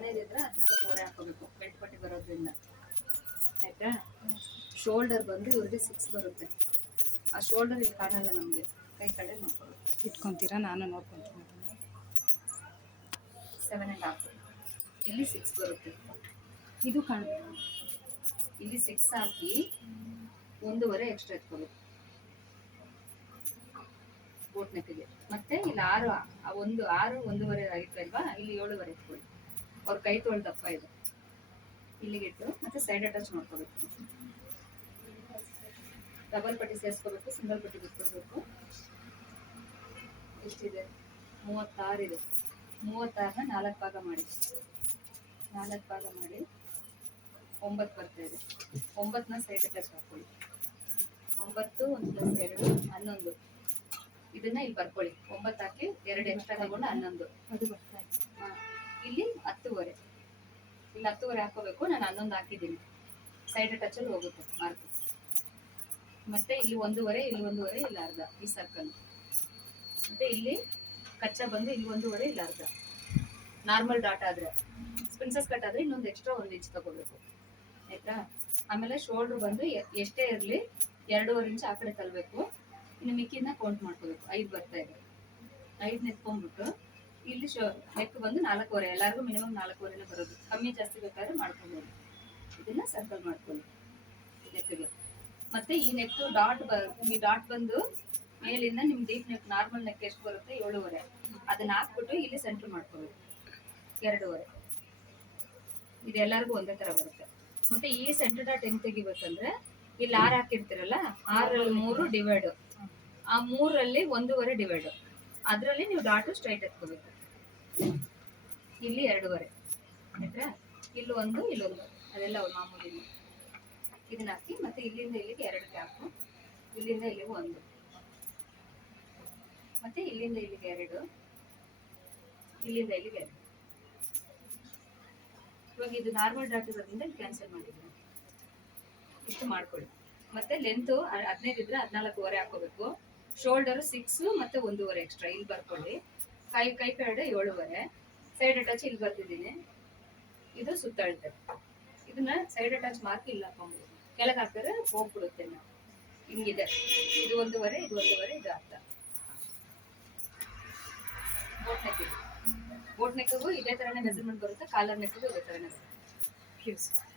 15 ಇದ್ರೆ 14 ಹಾಕೋಬೇಕು ಬೆಲ್ಟ್ ಪಟ್ಟಿ ಬರೋದ್ರಿಂದ ಆಯ್ತಾ. ಶೋಲ್ಡರ್ ಬಂದು ಇವ್ರಿಗೆ 6 ಬರುತ್ತೆ. ಆ ಶೋಲ್ಡರ್ ಇಲ್ಲಿ ಕಾಣಲ್ಲ ನಮಗೆ, ಕೈ ಕಡೆ ನೋಡ್ಕೊಳ್ಳೋದು. ಇಟ್ಕೊತೀರಾ? ನಾನು ನೋಡ್ಕೊತೀನಿ. 7.5 ಇಲ್ಲಿ 6 ಬರುತ್ತೆ. ಇದು ಕಾಣುತ್ತೆ. ಇಲ್ಲಿ 6 ಹಾಕಿ 1.5 ಎಕ್ಸ್ಟ್ರಾ ಎತ್ಕೋಬೇಕು ಬೋಟ್ ನೆಕ್ಗೆ. ಮತ್ತೆ ಇಲ್ಲಿ 6 1.5 ಆಗಿತ್ತಲ್ವಾ, ಇಲ್ಲಿ 7.5 ಎತ್ಕೊಳ್ಳಿ. ಅವ್ರ ಕೈ ತೋಳು ದಪ್ಪ ಇದೆ, ಇಲ್ಲಿಗಿಟ್ಟು ಮತ್ತೆ ಸೈಡ್ ಅಟ್ಯಾಚ್ ಮಾಡ್ಕೋಬೇಕು. ಡಬಲ್ ಪಟ್ಟಿ ಸೇರಿಸ್ಕೋಬೇಕು, ಸಿಂಗಲ್ ಪಟ್ಟಿ ಬಿಟ್ಕೊಡ್ಬೇಕು. ಎಷ್ಟಿದೆ? 36 ಇದೆ. 36ನ 4 ಭಾಗ ಮಾಡಿ 9 ಬರ್ತಾ ಇದೆ. 9ನ ಸೈಡ್ ಅಟ್ಯಾಚ್ ಹಾಕೊಳ್ಳಿ. 9 1 + 2 11. ಇದನ್ನ ಇಲ್ಲಿ ಬರ್ಕೊಳ್ಳಿ. 9 ಹಾಕಿ 2 ಎಕ್ಸ್ಟ್ರಾ ತಗೊಂಡು 11 ಅದು ಬರ್ತಾ ಇದೆ. ಇಲ್ಲಿ 10.5 ಇಲ್ಲಿ 10.5 ಹಾಕೋಬೇಕು. ನಾನು 11 ಹಾಕಿದ್ದೀನಿ. ಸೈಡ್ ಟಚಲ್ಲಿ ಹೋಗುತ್ತೆ ಮಾರ್ಕ್. ಮತ್ತೆ ಇಲ್ಲಿ 1.5 ಇಲ್ಲಿ 1.5 ಇಲ್ಲಿ ಅರ್ಧ ಈ ಸರ್ಕಲ್. ಮತ್ತೆ ಇಲ್ಲಿ ಕಚ್ಚಾ ಬಂದು ಇಲ್ಲಿ 1.5 ಇಲ್ಲಿ ಅರ್ಧ. ನಾರ್ಮಲ್ ಡಾಟ್ ಆದ್ರೆ, ಪ್ರಿನ್ಸಸ್ ಕಟ್ ಆದ್ರೆ ಇನ್ನೊಂದು ಎಕ್ಸ್ಟ್ರಾ 1 ಇಂಚ್ ತಗೋಬೇಕು ಆಯ್ತಾ. ಆಮೇಲೆ ಶೋಲ್ಡರ್ ಬಂದು ಎಷ್ಟೇ ಇರಲಿ 2.5 ಇಂಚ್ ಆ ಕಡೆ ತಲ್ಬೇಕು. ಇನ್ನು ಮಿಕ್ಕಿನ ಕೌಂಟ್ ಮಾಡ್ಕೋಬೇಕು. 5 ಬರ್ತಾ ಇದೆ. 5 ನೆತ್ಕೊಂಡ್ಬಿಟ್ಟು ಇಲ್ಲಿ ನೆಕ್ ಬಂದು 4.5. ಎಲ್ಲರಿಗೂ ಮಿನಿಮಮ್ 4.5 ಬರೋದು. ಕಮ್ಮಿ ಜಾಸ್ತಿ ಬೇಕಾದ್ರೆ ಮಾಡ್ಕೊಬೋದು. ಇದನ್ನ ಸರ್ಕಲ್ ಮಾಡ್ಕೊಳ್ಳಿ ನೆಕ್ಗೆ. ಮತ್ತೆ ಈ ನೆಕ್ ಈ ಡಾಟ್ ಬಂದು ಮೇಲಿಂದ ನಿಮ್ ಡೀಪ್ ನೆಕ್ ನಾರ್ಮಲ್ ನೆಕ್ ಎಷ್ಟು ಬರುತ್ತೆ 7.5. ಅದನ್ನ ಹಾಕ್ಬಿಟ್ಟು ಇಲ್ಲಿ ಸೆಂಟರ್ ಮಾಡ್ಕೋಬೇಕು 2.5. ಇದೆಲ್ಲರಿಗೂ ಒಂದೇ ತರ ಬರುತ್ತೆ. ಮತ್ತೆ ಈ ಸೆಂಟರ್ ಡಾಟ್ ಹೆಂಗ್ ತೆಗಿಬೇಕಂದ್ರೆ, ಇಲ್ಲಿ 6 ಹಾಕಿರ್ತೀರಲ್ಲ, 6ರಲ್ಲಿ 3 ಡಿವೈಡ್, ಆ 3ರಲ್ಲಿ 1.5 ಡಿವೈಡ್. ಅದ್ರಲ್ಲಿ ನೀವು ಡಾಟ್ ಸ್ಟ್ರೈಟ್ ಎತ್ಕೋಬೇಕು. ಇಲ್ಲಿ 2.5 ಆಯ್ತಾ. ಇಲ್ಲೊಂದು ಇಲ್ಲೊಂದು, ಅದೆಲ್ಲ ಮಾಮೂಲಿ. ಇದನ್ನ ಹಾಕಿ ಮತ್ತೆ ಇಲ್ಲಿಂದ ಇಲ್ಲಿಗೆ 2 ಕ್ಯಾಪು, ಇಲ್ಲಿಂದ ಇಲ್ಲಿಗೆ 1, ಮತ್ತೆ ಇಲ್ಲಿಂದ ಇಲ್ಲಿಗೆ 2, ಇಲ್ಲಿಂದ ಇಲ್ಲಿಗೆ 2. ಇವಾಗ ಇದು ನಾರ್ಮಲ್ ಡಾಟ್ ಇರೋದ್ರಿಂದ ಕ್ಯಾನ್ಸಲ್ ಮಾಡಿದ್ದೀನಿ. ಇಷ್ಟು ಮಾಡ್ಕೊಳ್ಳಿ. ಮತ್ತೆ ಲೆಂತ್ 15 ಇದ್ರೆ 14.5 ಹಾಕೋಬೇಕು. ಶೋಲ್ಡರ್ 6 ಮತ್ತೆ 1.5 ಎಕ್ಸ್ಟ್ರಾ ಇಲ್ಲಿ ಬರ್ಕೊಳ್ಳಿ. ಕೈ ಕೆಳಗಡೆ 7.5. ಸೈಡ್ ಅಟ್ಯಾಚ್ ಇಲ್ಲಿ ಬರ್ತಿದ್ದೀನಿ. ಇದು ಸುತ್ತಳತೆ. ಇದನ್ನ ಸೈಡ್ ಅಟ್ಯಾಚ್ ಮಾರ್ಕ್ ಇಲ್ಲ ಹಾಕೊಂಡ್ಬಿಡಿ. ಕೆಳಗೆ ಹಾಕಿದ್ರೆ ಹೋಗ್ಬಿಡುತ್ತೆ. ನಾವು ಹಿಂಗಿದೆ. ಇದು 1.5 ಇದು 1.5 ಇದು ಅರ್ಧ. ಬೋಟ್ ನೆಕ್ಕಿಗೂ ಇದೇ ತರನೇ ಮೆಜರ್ಮೆಂಟ್ ಬರುತ್ತೆ. ಕಾಲರ್ ನೆಕ್ಕಿಗೂ ಇದೇ ತರನೇ ಬರುತ್ತೆ.